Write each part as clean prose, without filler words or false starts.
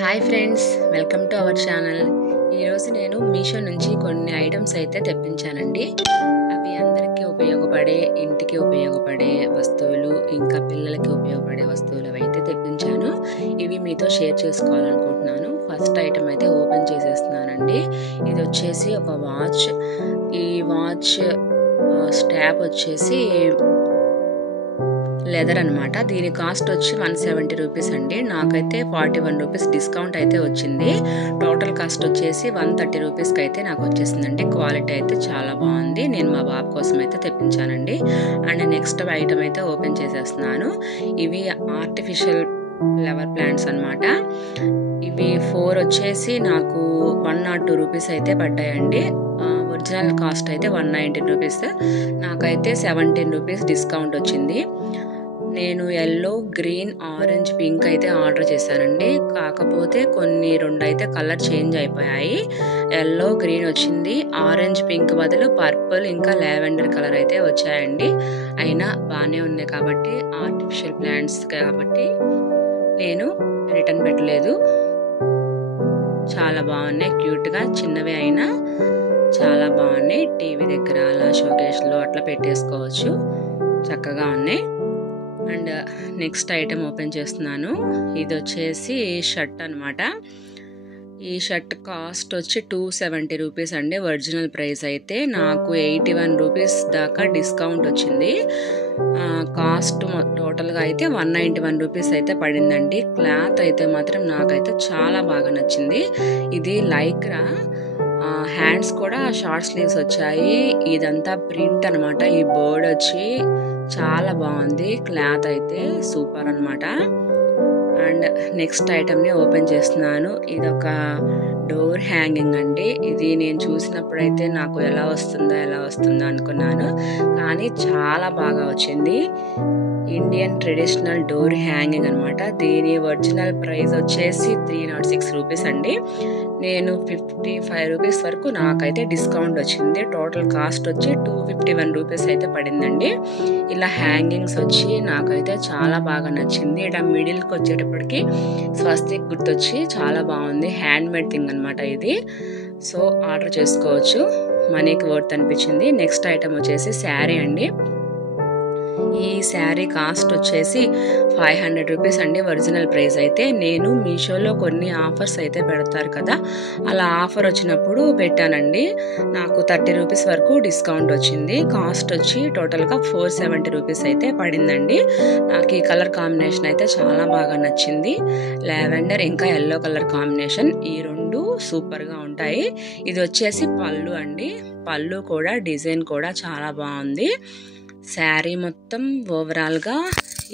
Hi friends, welcome to our channel. ఈరోజు నేను మీషో నుంచి కొన్ని ఐటమ్స్ అయితే తెప్పించానండి. అవి అందరికీ ఉపయోగపడే, ఇంటికి ఉపయోగపడే వస్తువులు, ఇంకా పిల్లలకి ఉపయోగపడే వస్తువులు అయితే తెప్పించాను. ఇవి మీతో షేర్ చేసుకోవాలనుకుంటున్నాను. ఫస్ట్ ఐటమ్ అయితే ఓపెన్ చేసేస్తున్నానండి. ఇది వచ్చేసి ఒక వాచ్. ఈ వాచ్ స్ట్రాప్ వచ్చేసి లెదర్ అనమాట. దీని కాస్ట్ వచ్చి 170 రూపీస్ అండి. నాకైతే 41 రూపీస్ డిస్కౌంట్ అయితే వచ్చింది. టోటల్ కాస్ట్ వచ్చేసి 130 రూపీస్కి అయితే నాకు వచ్చేసిందండి. క్వాలిటీ అయితే చాలా బాగుంది. నేను మా బాబు కోసం అయితే తెప్పించానండి. అండ్ నెక్స్ట్ ఐటమ్ అయితే ఓపెన్ చేసేస్తున్నాను. ఇవి ఆర్టిఫిషియల్ ఫ్లవర్ ప్లాంట్స్ అనమాట. ఇవి 4 వచ్చేసి నాకు 102 రూపీస్ అయితే పడ్డాయండి. ఒరిజినల్ కాస్ట్ అయితే 119 రూపీస్. నాకైతే 17 రూపీస్ డిస్కౌంట్ వచ్చింది. నేను ఎల్లో, గ్రీన్, ఆరెంజ్, పింక్ అయితే ఆర్డర్ చేశానండి. కాకపోతే రెండు అయితే కలర్ చేంజ్ అయిపోయాయి. ఎల్లో, గ్రీన్ వచ్చింది. ఆరెంజ్, పింక్ బదులు పర్పుల్ ఇంకా లావెండర్ కలర్ అయితే వచ్చాయండి. అయినా బాగానే ఉన్నాయి కాబట్టి, ఆర్టిఫిషియల్ ప్లాంట్స్ కాబట్టి నేను రిటర్న్ పెట్టలేదు. చాలా బాగున్నాయి, క్యూట్గా, చిన్నవి అయినా చాలా బాగున్నాయి. టీవీ దగ్గర అలా షోకేస్లో అట్లా పెట్టేసుకోవచ్చు, చక్కగా ఉన్నాయి. అండ్ నెక్స్ట్ ఐటమ్ ఓపెన్ చేస్తున్నాను. ఇది వచ్చేసి షర్ట్ అనమాట. ఈ షర్ట్ కాస్ట్ వచ్చి 270 రూపీస్ అండి. ఒరిజినల్ ప్రైస్ అయితే నాకు 81 రూపీస్ దాకా డిస్కౌంట్ వచ్చింది. కాస్ట్ టోటల్గా అయితే 191 రూపీస్ అయితే పడిందండి. క్లాత్ అయితే మాత్రం నాకైతే చాలా బాగా నచ్చింది. ఇది లైక్రా, హ్యాండ్స్ కూడా షార్ట్ స్లీవ్స్ వచ్చాయి. ఇదంతా ప్రింట్ అనమాట. ఈ బర్డ్ వచ్చి చాలా బాగుంది. క్లాత్ అయితే సూపర్ అనమాట. అండ్ నెక్స్ట్ ఐటమ్ని ఓపెన్ చేస్తున్నాను. ఇదొక డోర్ హ్యాంగింగ్ అండి. ఇది నేను చూసినప్పుడైతే నాకు ఎలా వస్తుందో అనుకున్నాను, కానీ చాలా బాగా వచ్చింది. ఇండియన్ ట్రెడిషనల్ డోర్ హ్యాంగింగ్ అనమాట. దీని ఒరిజినల్ ప్రైస్ వచ్చేసి 306 రూపీస్ అండి. నేను 55 రూపీస్ వరకు నాకైతే డిస్కౌంట్ వచ్చింది. టోటల్ కాస్ట్ వచ్చి 251 రూపీస్ అయితే పడిందండి. ఇలా హ్యాంగింగ్స్ వచ్చి నాకైతే చాలా బాగా నచ్చింది. ఇక్కడ మిడిల్కి వచ్చేటప్పటికి స్వస్తిక్ గుర్తొచ్చి చాలా బాగుంది. హ్యాండ్ మేడ్ థింగ్ అనమాట ఇది. సో ఆర్డర్ చేసుకోవచ్చు, మనీకి వర్త్ అనిపించింది. నెక్స్ట్ ఐటమ్ వచ్చేసి శారీ అండి. ఈ శారీ కాస్ట్ వచ్చేసి 500 రూపీస్ అండి. ఒరిజినల్ ప్రైస్ అయితే నేను మీషోలో కొన్ని ఆఫర్స్ అయితే పెడతారు కదా, అలా ఆఫర్ వచ్చినప్పుడు పెట్టానండి. నాకు 30 రూపీస్ వరకు డిస్కౌంట్ వచ్చింది. కాస్ట్ వచ్చి టోటల్గా 470 రూపీస్ అయితే పడిందండి. నాకు ఈ కలర్ కాంబినేషన్ అయితే చాలా బాగా నచ్చింది. లావెండర్ ఇంకా ఎల్లో కలర్ కాంబినేషన్, ఈ రెండు సూపర్గా ఉంటాయి. ఇది వచ్చేసి పళ్ళు అండి. పళ్ళు కూడా డిజైన్ కూడా చాలా బాగుంది. శారీ మొత్తం ఓవరాల్గా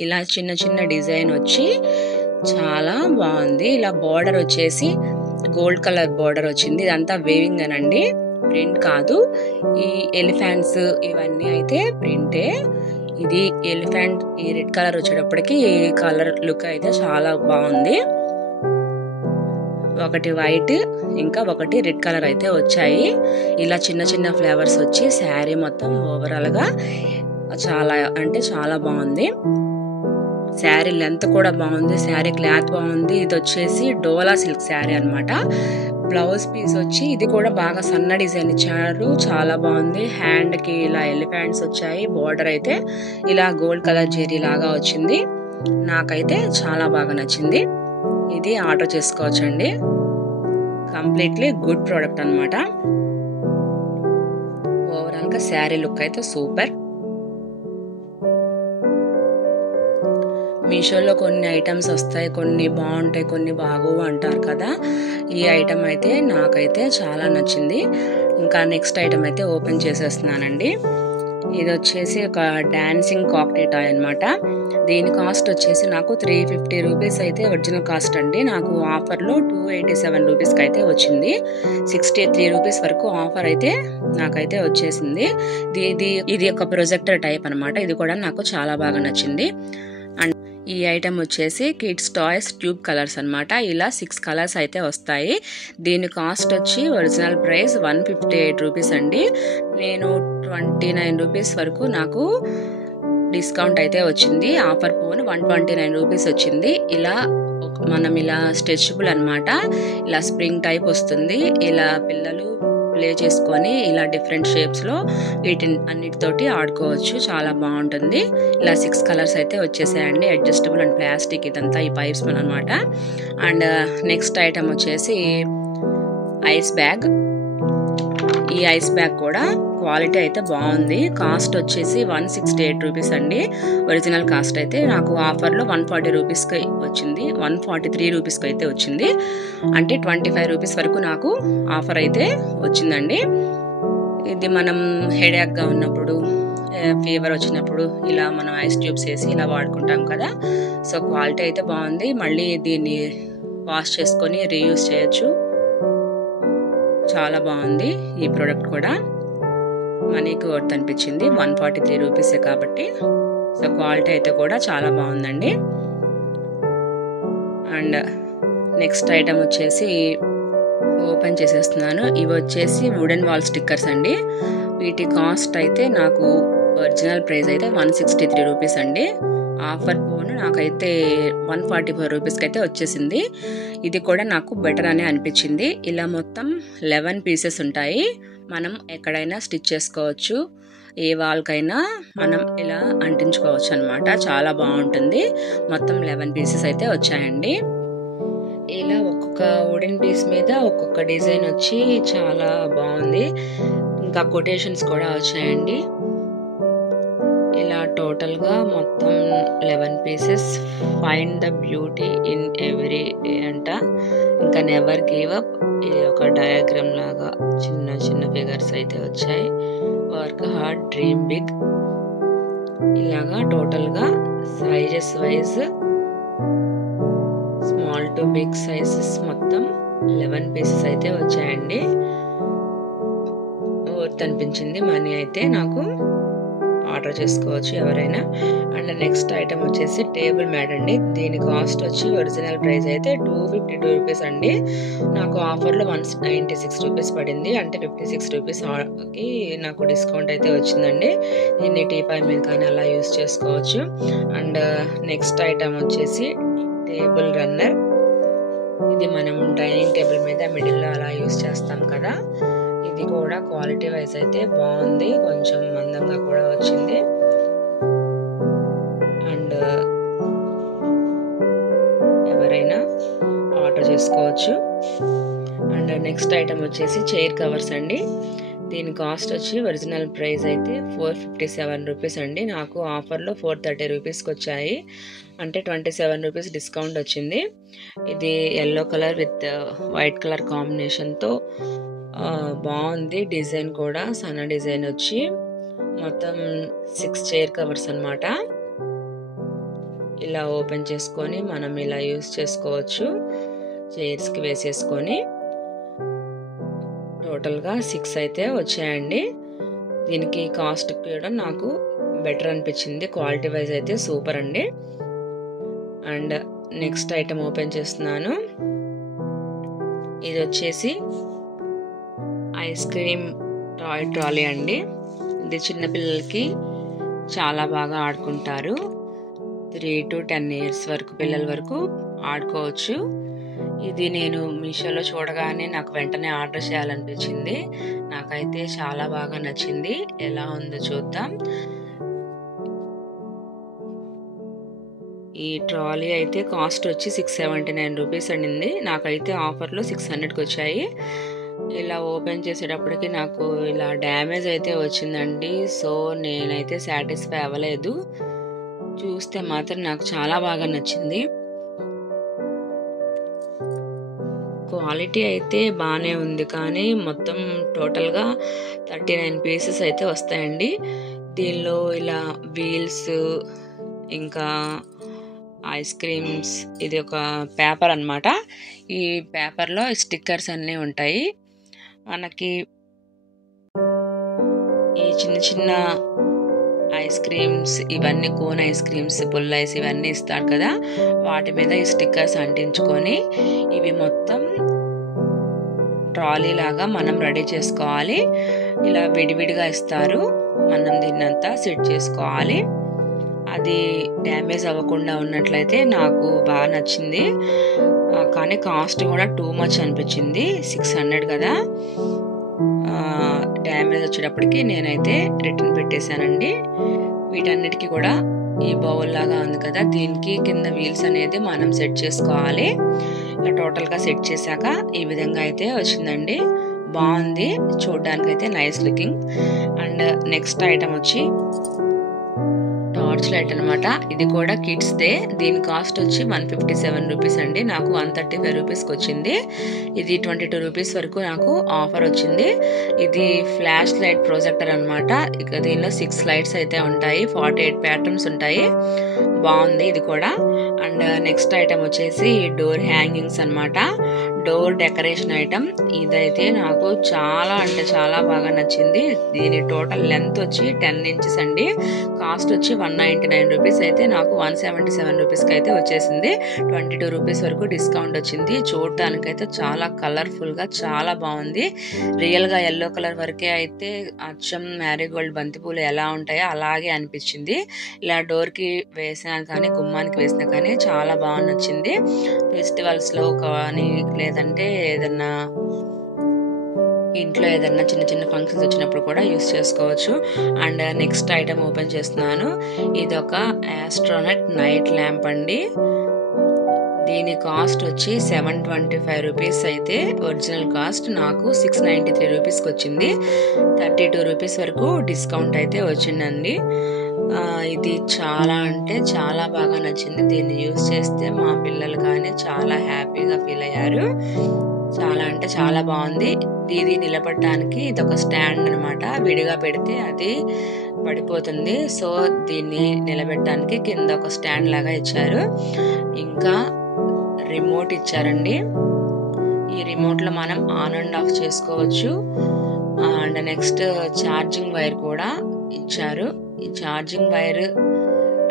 ఇలా చిన్న చిన్న డిజైన్ వచ్చి చాలా బాగుంది. ఇలా బార్డర్ వచ్చేసి గోల్డ్ కలర్ బార్డర్ వచ్చింది. ఇదంతా వేవింగ్ అనండి, ప్రింట్ కాదు. ఈ ఎలిఫెంట్స్ ఇవన్నీ అయితే ప్రింటే. ఇది ఎలిఫెంట్, ఈ రెడ్ కలర్ వచ్చేటప్పటికి ఈ కలర్ లుక్ అయితే చాలా బాగుంది. ఒకటి వైట్ ఇంకా ఒకటి రెడ్ కలర్ అయితే వచ్చాయి. ఇలా చిన్న చిన్న ఫ్లవర్స్ వచ్చి శారీ మొత్తం ఓవరాల్గా చాలా అంటే చాలా బాగుంది. శారీ లెంత్ కూడా బాగుంది, శారీ క్లాత్ బాగుంది. ఇది వచ్చేసి డోలా సిల్క్ శారీ అనమాట. బ్లౌజ్ పీస్ వచ్చి ఇది కూడా బాగా సన్న డిజైన్ ఇచ్చారు, చాలా బాగుంది. హ్యాండ్కి ఇలా ఎలిఫెంట్స్ వచ్చాయి. బార్డర్ అయితే ఇలా గోల్డ్ కలర్ జెరీ లాగా వచ్చింది. నాకైతే చాలా బాగా నచ్చింది. ఇది ఆర్డర్ చేసుకోవచ్చండి. కంప్లీట్లీ గుడ్ ప్రోడక్ట్ అనమాట. ఓవరాల్గా శారీ లుక్ అయితే సూపర్. మీషోలో కొన్ని ఐటమ్స్ వస్తాయి, కొన్ని బాగుంటాయి, కొన్ని బాగోవు అంటారు కదా. ఈ ఐటమ్ అయితే నాకైతే చాలా నచ్చింది. ఇంకా నెక్స్ట్ ఐటమ్ అయితే ఓపెన్ చేసేస్తున్నానండి. ఇది వచ్చేసి ఒక డాన్సింగ్ కాక్టైల్ టాయ్ అనమాట. దీని కాస్ట్ వచ్చేసి నాకు 350 రూపీస్ అయితే ఒరిజినల్ కాస్ట్ అండి. నాకు ఆఫర్లో 287 రూపీస్కి అయితే వచ్చింది. 63 రూపీస్ వరకు ఆఫర్ అయితే నాకైతే వచ్చేసింది. ఇది ఒక ప్రొజెక్టర్ టైప్ అనమాట. ఇది కూడా నాకు చాలా బాగా నచ్చింది. అండ్ ఈ ఐటమ్ వచ్చేసి కిడ్స్ టాయ్స్ ట్యూబ్ కలర్స్ అనమాట. ఇలా 6 కలర్స్ అయితే వస్తాయి. దీని కాస్ట్ వచ్చి ఒరిజినల్ ప్రైస్ 158 రూపీస్ అండి. నేను 29 రూపీస్ వరకు నాకు డిస్కౌంట్ అయితే వచ్చింది. ఆఫర్ పోను 129 రూపీస్ వచ్చింది. ఇలా మనం ఇలా స్ట్రెచబుల్ అనమాట, ఇలా స్ప్రింగ్ టైప్ వస్తుంది. ఇలా పిల్లలు ప్లే చేసుకొని ఇలా డిఫరెంట్ షేప్స్లో వీటిని అన్నిటితోటి ఆడుకోవచ్చు, చాలా బాగుంటుంది. ఇలా 6 కలర్స్ అయితే వచ్చేసాయండి. అడ్జస్టబుల్ అండ్ ప్లాస్టిక్ ఇదంతా ఈ పైప్స్ అనమాట. అండ్ నెక్స్ట్ ఐటమ్ వచ్చేసి ఐస్ బ్యాగ్. ఈ ఐస్ బ్యాగ్ కూడా క్వాలిటీ అయితే బాగుంది. కాస్ట్ వచ్చేసి 168 రూపీస్ అండి. ఒరిజినల్ కాస్ట్ అయితే నాకు ఆఫర్లో 140 రూపీస్కి వచ్చింది, 143 రూపీస్కి అయితే వచ్చింది. అంటే 25 రూపీస్ వరకు నాకు ఆఫర్ అయితే వచ్చిందండి. ఇది మనం హెడేక్గా ఉన్నప్పుడు, ఫీవర్ వచ్చినప్పుడు ఇలా మనం ఐస్ ట్యూబ్స్ వేసి ఇలా వాడుకుంటాం కదా. సో క్వాలిటీ అయితే బాగుంది. మళ్ళీ దీన్ని వాష్ చేసుకొని రీయూజ్ చేయొచ్చు. చాలా బాగుంది ఈ ప్రోడక్ట్ కూడా. మనీకి వర్త్ అనిపించింది, 143 రూపీసే కాబట్టి. సో క్వాలిటీ అయితే కూడా చాలా బాగుందండి. అండ్ నెక్స్ట్ ఐటమ్ వచ్చేసి ఓపెన్ చేసేస్తున్నాను. ఇవి వచ్చేసి వుడెన్ వాల్ స్టిక్కర్స్ అండి. వీటి కాస్ట్ అయితే నాకు ఒరిజినల్ ప్రైస్ అయితే 163 రూపీస్ అండి. ఆఫర్ పోను నాకైతే 144 రూపీస్కి అయితే వచ్చేసింది. ఇది కూడా నాకు బెటర్ అనే అనిపించింది. ఇలా మొత్తం 11 పీసెస్ ఉంటాయి. మనం ఎక్కడైనా స్టిచ్ చేసుకోవచ్చు, ఏ వాల్కైనా మనం ఇలా అంటించుకోవచ్చు అనమాట. చాలా బాగుంటుంది. మొత్తం 11 పీసెస్ అయితే వచ్చాయండి. ఇలా ఒక్కొక్క వుడెన్ పీస్ మీద ఒక్కొక్క డిజైన్ వచ్చి చాలా బాగుంది. ఇంకా కొటేషన్స్ కూడా వచ్చాయండి. ఇలా టోటల్గా మొత్తం 11 pieces. Find the beauty in every day అంట. ఇంకా నెవర్ గివ్ అప్. ఇది ఒక డయాగ్రామ్ లాగా చిన్న చిన్న ఫిగర్స్ అయితే వచ్చాయి. Work hard, dream big. ఇలాగా టోటల్గా sizes wise small to big sizes మొత్తం 11 పీసెస్ అయితే వచ్చాయండి. వర్త్ అనిపించింది. మనీ అయితే నాకు ఆర్డర్ చేసుకోవచ్చు ఎవరైనా. అండ్ నెక్స్ట్ ఐటమ్ వచ్చేసి టేబుల్ మ్యాట్ అండి. దీని కాస్ట్ వచ్చి ఒరిజినల్ ప్రైస్ అయితే 252 రూపీస్ అండి. నాకు ఆఫర్లో 196 రూపీస్ పడింది. అంటే 56 రూపీస్కి నాకు డిస్కౌంట్ అయితే వచ్చిందండి. దీన్ని టీపాయ్ మీద కానీ అలా యూస్ చేసుకోవచ్చు. అండ్ నెక్స్ట్ ఐటమ్ వచ్చేసి టేబుల్ రన్నర్. ఇది మనం డైనింగ్ టేబుల్ మీద మిడిల్లో అలా యూస్ చేస్తాం కదా. ఇది కూడా క్వాలిటీ వైజ్ అయితే బాగుంది, కొంచెం మందంగా కూడా వచ్చింది. అండ్ ఎవరైనా ఆర్డర్ చేసుకోవచ్చు. అండ్ నెక్స్ట్ ఐటమ్ వచ్చేసి చైర్ కవర్స్ అండి. దీని కాస్ట్ వచ్చి ఒరిజినల్ ప్రైస్ అయితే 457 రూపీస్ అండి. నాకు ఆఫర్లో 430 రూపీస్కి వచ్చాయి. అంటే 27 రూపీస్ డిస్కౌంట్ వచ్చింది. ఇది yellow colour with white colour కాంబినేషన్తో బాగుంది. డిజైన్ కూడా సన్న డిజైన్ వచ్చి మొత్తం 6 చైర్ కవర్స్ అనమాట. ఇలా ఓపెన్ చేసుకొని మనం ఇలా యూస్ చేసుకోవచ్చు. చైర్స్కి వేసేసుకొని టోటల్గా 6 అయితే వచ్చాయండి. దీనికి కాస్ట్ కూడా నాకు బెటర్ అనిపించింది. క్వాలిటీ వైజ్ అయితే సూపర్ అండి. అండ్ నెక్స్ట్ ఐటమ్ ఓపెన్ చేస్తున్నాను. ఇది వచ్చేసి ఐస్ క్రీమ్ టాయ్ ట్రాలీ అండి. ఇది చిన్నపిల్లలకి చాలా బాగా ఆడుకుంటారు. 3 to 10 years వరకు పిల్లల వరకు ఆడుకోవచ్చు. ఇది నేను మీషోలో చూడగానే నాకు వెంటనే ఆర్డర్ చేయాలనిపించింది. నాకైతే చాలా బాగా నచ్చింది. ఎలా ఉందో చూద్దాం. ఈ ట్రాలీ అయితే కాస్ట్ వచ్చి 679 రూపీస్ అనింది. నాకైతే ఆఫర్లో 600కి వచ్చాయి. ఇలా ఓపెన్ చేసేటప్పటికి నాకు ఇలా డ్యామేజ్ అయితే వచ్చిందండి. సో నేనైతే సాటిస్ఫై అవ్వలేదు. చూస్తే మాత్రం నాకు చాలా బాగా నచ్చింది. క్వాలిటీ అయితే బాగానే ఉంది, కానీ మొత్తం టోటల్గా 39 పీసెస్ అయితే వస్తాయండి. దీనిలో ఇలా వీల్స్, ఇంకా ఐస్ క్రీమ్స్, ఇది ఒక పేపర్ అన్నమాట. ఈ పేపర్లో స్టిక్కర్స్ అన్నీ ఉంటాయి. మనకి ఈ చిన్న చిన్న ఐస్ క్రీమ్స్, ఇవన్నీ కోన్ ఐస్ క్రీమ్స్, పుల్ ఐస్ ఇవన్నీ ఇస్తాడు కదా, వాటి మీద ఈ స్టిక్కర్స్ అంటించుకొని ఇవి మొత్తం ట్రాలీ లాగా మనం రెడీ చేసుకోవాలి. ఇలా విడివిడిగా ఇస్తారు. మనం దీన్నంతా సెట్ చేసుకోవాలి. అది డ్యామేజ్ అవ్వకుండా ఉన్నట్లయితే నాకు బాగా నచ్చింది. కానీ కాస్ట్ కూడా టూ మచ్ అనిపించింది, 600 కదా. డ్యామేజ్ వచ్చేటప్పటికి నేనైతే రిటర్న్ పెట్టేశానండి. వీటన్నిటికీ కూడా ఈ బౌల్ లాగా ఉంది కదా, దీనికి కింద వీల్స్ అనేది మనం సెట్ చేసుకోవాలి. ఇలా టోటల్గా సెట్ చేశాక ఈ విధంగా అయితే వచ్చిందండి. బాగుంది, చూడడానికి అయితే nice looking. And next item వచ్చి టార్చ్ లైట్ అనమాట. ఇది కూడా కిడ్స్దే. దీని కాస్ట్ వచ్చి 157 రూపీస్ అండి. నాకు 135 రూపీస్కి వచ్చింది. ఇది 22 రూపీస్ వరకు నాకు ఆఫర్ వచ్చింది. ఇది ఫ్లాష్ లైట్ ప్రొజెక్టర్ అనమాట. ఇక దీనిలో 6 లైట్స్ అయితే ఉంటాయి, 48 ప్యాటర్న్స్ ఉంటాయి. బాగుంది ఇది కూడా. అండ్ నెక్స్ట్ ఐటమ్ వచ్చేసి డోర్ హ్యాంగింగ్స్ అనమాట, డోర్ డెకరేషన్ ఐటమ్. ఇదైతే నాకు చాలా అంటే చాలా బాగా నచ్చింది. దీని టోటల్ లెంత్ వచ్చి 10 ఇంచెస్ అండి. కాస్ట్ వచ్చి 199 రూపీస్ అయితే నాకు 177 రూపీస్కి అయితే వచ్చేసింది. 22 రూపీస్ వరకు డిస్కౌంట్ వచ్చింది. చూడటానికైతే చాలా కలర్ఫుల్గా చాలా బాగుంది. రియల్గా ఎల్లో కలర్ వరకే అయితే అచ్చం మ్యారీగోల్డ్ బంతిపూలు ఎలా ఉంటాయో అలాగే అనిపించింది. ఇలా డోర్కి వేసినా కానీ గుమ్మానికి వేసినా కానీ చాలా బాగా నచ్చింది. ఫెస్టివల్స్లో కానీ లేదంటే ఏదన్నా ఇంట్లో ఏదన్నా చిన్న చిన్న ఫంక్షన్స్ వచ్చినప్పుడు కూడా యూస్ చేసుకోవచ్చు. అండ్ నెక్స్ట్ ఐటమ్ ఓపెన్ చేస్తున్నాను. ఇది ఒక ఆస్ట్రోనట్ నైట్ ల్యాంప్ అండి. దీని కాస్ట్ వచ్చి 725 రూపీస్ అయితే ఒరిజినల్ కాస్ట్ నాకు 693 రూపీస్కి వచ్చింది. 32 రూపీస్ వరకు డిస్కౌంట్ అయితే వచ్చిందండి. ఇది చాలా అంటే చాలా బాగా నచ్చింది. దీన్ని యూస్ చేస్తే మా పిల్లలు కానీ చాలా హ్యాపీగా ఫీల్ అయ్యారు. చాలా అంటే చాలా బాగుంది. ఇది నిలబడటానికి ఇది ఒక స్టాండ్ అనమాట. విడిగా పెడితే అది పడిపోతుంది. సో దీన్ని నిలబెట్టడానికి కింద ఒక స్టాండ్ లాగా ఇచ్చారు. ఇంకా రిమోట్ ఇచ్చారండి. ఈ రిమోట్లో మనం ఆన్ అండ్ ఆఫ్ చేసుకోవచ్చు. అండ్ నెక్స్ట్ ఛార్జింగ్ వైర్ కూడా ఇచ్చారు. ఈ ఛార్జింగ్ వైర్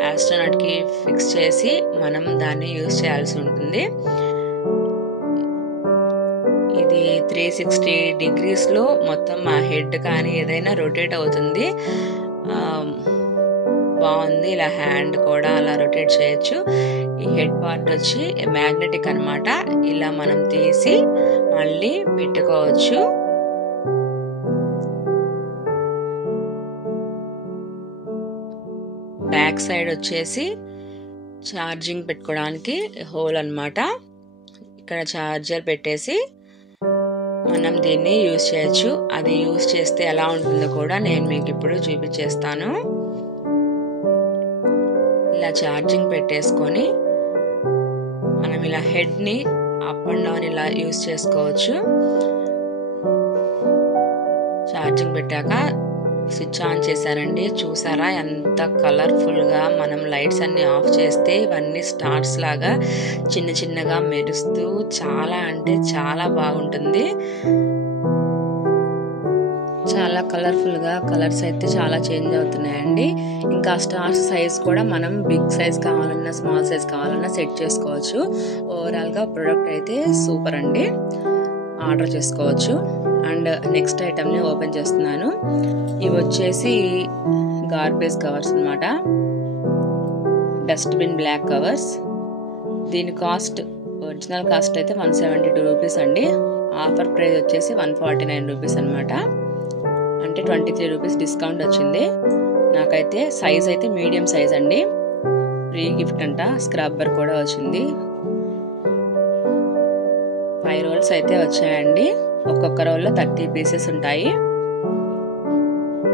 ఆస్ట్రోనట్కి ఫిక్స్ చేసి మనం దాన్ని యూజ్ చేయాల్సి ఉంటుంది. ఇది 360 డిగ్రీస్లో మొత్తం మా హెడ్ కానీ ఏదైనా రొటేట్ అవుతుంది. బాగుంది. ఇలా హ్యాండ్ కూడా అలా రొటేట్ చేయొచ్చు. ఈ హెడ్ పార్ట్ వచ్చి మ్యాగ్నెటిక్ అనమాట. ఇలా మనం తీసి మళ్ళీ పెట్టుకోవచ్చు. బ్యాక్ సైడ్ వచ్చేసి ఛార్జింగ్ పెట్టుకోవడానికి హోల్ అనమాట. ఇక్కడ ఛార్జర్ పెట్టేసి మనం దీన్ని యూజ్ చేయొచ్చు. అది యూజ్ చేస్తే ఎలా ఉంటుందో కూడా నేను మీకు ఇప్పుడు చూపించేస్తాను. ఇలా ఛార్జింగ్ పెట్టేసుకొని మనం ఇలా హెడ్ని అప్ అండ్ డౌన్ ఇలా యూజ్ చేసుకోవచ్చు. ఛార్జింగ్ పెట్టాక స్విచ్ ఆన్ చేశారండి. చూసారా ఎంత కలర్ఫుల్గా. మనం లైట్స్ అన్ని ఆఫ్ చేస్తే ఇవన్నీ స్టార్స్ లాగా చిన్న చిన్నగా మెరుస్తూ చాలా అంటే చాలా బాగుంటుంది. చాలా కలర్ఫుల్గా కలర్స్ అయితే చాలా చేంజ్ అవుతున్నాయండి. ఇంకా స్టార్స్ సైజ్ కూడా మనం బిగ్ సైజ్ కావాలన్నా స్మాల్ సైజ్ కావాలన్నా సెట్ చేసుకోవచ్చు. ఓవరాల్గా ప్రోడక్ట్ అయితే సూపర్ అండి, ఆర్డర్ చేసుకోవచ్చు. అండ్ నెక్స్ట్ ఐటమ్ని ఓపెన్ చేస్తున్నాను. ఇవి వచ్చేసి గార్బేజ్ కవర్స్ అనమాట, డస్ట్బిన్ బ్లాక్ కవర్స్. దీని కాస్ట్ ఒరిజినల్ కాస్ట్ అయితే 172 రూపీస్ అండి. ఆఫర్ ప్రైస్ వచ్చేసి 149 రూపీస్ అనమాట. అంటే 23 రూపీస్ డిస్కౌంట్ వచ్చింది. నాకైతే సైజ్ అయితే మీడియం సైజ్ అండి. ఫ్రీ గిఫ్ట్ అంట. స్క్రబ్బర్ కూడా వచ్చింది. 5 రోల్స్ అయితే వచ్చాయండి. ఒక్కొక్క రోల్లో 30 పీసెస్ ఉంటాయి.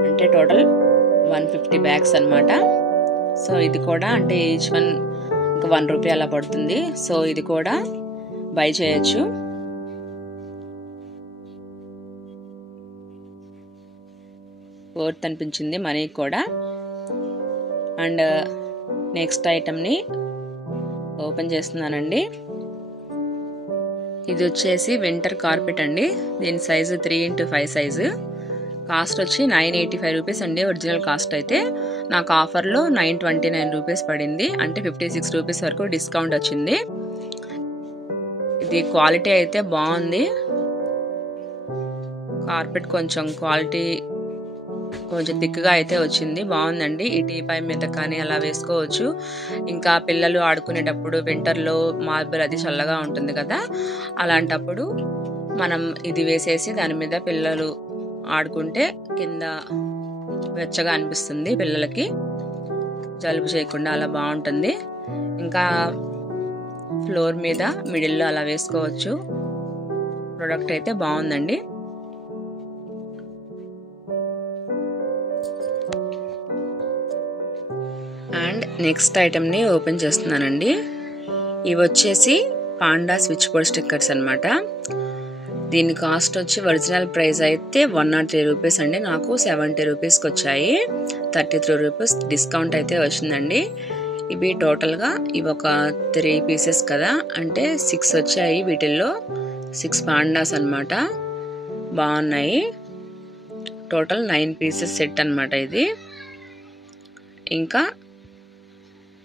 అంటే టోటల్ 150 బ్యాగ్స్ అనమాట. సో ఇది కూడా అంటే ఈచ్ వన్ ఇంకా 1 రూపీ అలా పడుతుంది. సో ఇది కూడా బై చేయొచ్చు. వర్త్ అనిపించింది మనీ కూడా. అండ్ నెక్స్ట్ ఐటమ్ని ఓపెన్ చేస్తున్నానండి. ఇది వచ్చేసి వింటర్ కార్పెట్ అండి. దీని సైజు 3x5 సైజు. కాస్ట్ వచ్చి 985 రూపీస్ అండి. ఒరిజినల్ కాస్ట్ అయితే నాకు ఆఫర్లో 929 రూపీస్ పడింది. అంటే 56 రూపీస్ వరకు డిస్కౌంట్ వచ్చింది. ఇది క్వాలిటీ అయితే బాగుంది. కార్పెట్ కొంచెం క్వాలిటీ కొంచెం థిక్గా అయితే వచ్చింది, బాగుందండి. ఈ టీపాయ్ మీద కానీ అలా వేసుకోవచ్చు. ఇంకా పిల్లలు ఆడుకునేటప్పుడు వింటర్లో మార్బుల్ అది చల్లగా ఉంటుంది కదా, అలాంటప్పుడు మనం ఇది వేసేసి దాని మీద పిల్లలు ఆడుకుంటే కింద వెచ్చగా అనిపిస్తుంది, పిల్లలకి జలుబు చేయకుండా అలా బాగుంటుంది. ఇంకా ఫ్లోర్ మీద మిడిల్లో అలా వేసుకోవచ్చు. ప్రోడక్ట్ అయితే బాగుందండి. అండ్ నెక్స్ట్ ఐటెంని ఓపెన్ చేస్తున్నానండి. ఇవి వచ్చేసి పాండా స్విచ్ బోర్డ్ స్టిక్కర్స్ అనమాట. దీని కాస్ట్ వచ్చి ఒరిజినల్ ప్రైస్ అయితే 103 రూపీస్ అండి. నాకు 70 రూపీస్కి వచ్చాయి. 33 రూపీస్ డిస్కౌంట్ అయితే వచ్చిందండి. ఇవి టోటల్గా ఇవి ఒక 3 పీసెస్ కదా, అంటే 6 వచ్చాయి. వీటిల్లో 6 పాండాస్ అనమాట, బాగున్నాయి. టోటల్ 9 పీసెస్ సెట్ అనమాట ఇది. ఇంకా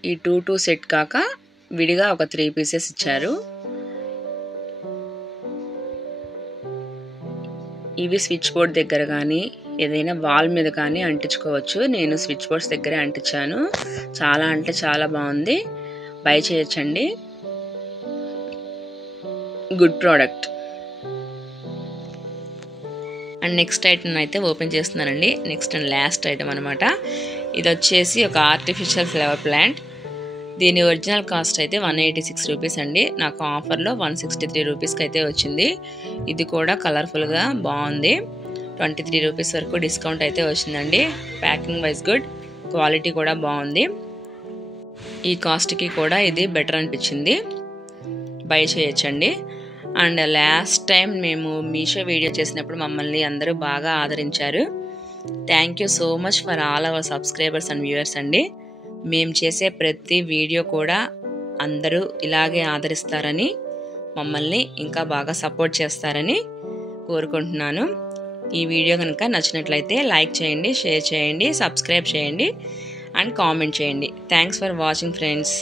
ఈ 2 సెట్ కాక విడిగా ఒక 3 పీసెస్ ఇచ్చారు. ఇవి స్విచ్ బోర్డ్ దగ్గర కానీ ఏదైనా వాల్ మీద కానీ అంటించుకోవచ్చు. నేను స్విచ్ బోర్డ్స్ దగ్గరే అంటించాను. చాలా అంటే చాలా బాగుంది, బై చేయొచ్చండి. Good product. And next item అయితే ఓపెన్ చేస్తున్నానండి. నెక్స్ట్ అండ్ లాస్ట్ ఐటమ్ అనమాట. ఇది వచ్చేసి ఒక ఆర్టిఫిషియల్ ఫ్లవర్ ప్లాంట్. దీని ఒరిజినల్ కాస్ట్ అయితే 186 రూపీస్ అండి. నాకు ఆఫర్లో 163 రూపీస్కి అయితే వచ్చింది. ఇది కూడా కలర్ఫుల్గా బాగుంది. 23 రూపీస్ వరకు డిస్కౌంట్ అయితే వచ్చిందండి. ప్యాకింగ్ వైజ్ గుడ్, క్వాలిటీ కూడా బాగుంది. ఈ కాస్ట్కి కూడా ఇది బెటర్ అనిపించింది, బై చేయొచ్చండి. అండ్ లాస్ట్ టైం మేము మీషో వీడియో చేసినప్పుడు మమ్మల్ని అందరూ బాగా ఆదరించారు. Thank you so much for all our subscribers and viewers అండి. మేము చేసే ప్రతి వీడియో కూడా అందరూ ఇలాగే ఆదరిస్తారని, మమ్మల్ని ఇంకా బాగా సపోర్ట్ చేస్తారని కోరుకుంటున్నాను. ఈ వీడియో కనుక నచ్చినట్లయితే లైక్ చేయండి, షేర్ చేయండి, సబ్స్క్రైబ్ చేయండి అండ్ కామెంట్ చేయండి. Thanks for watching friends.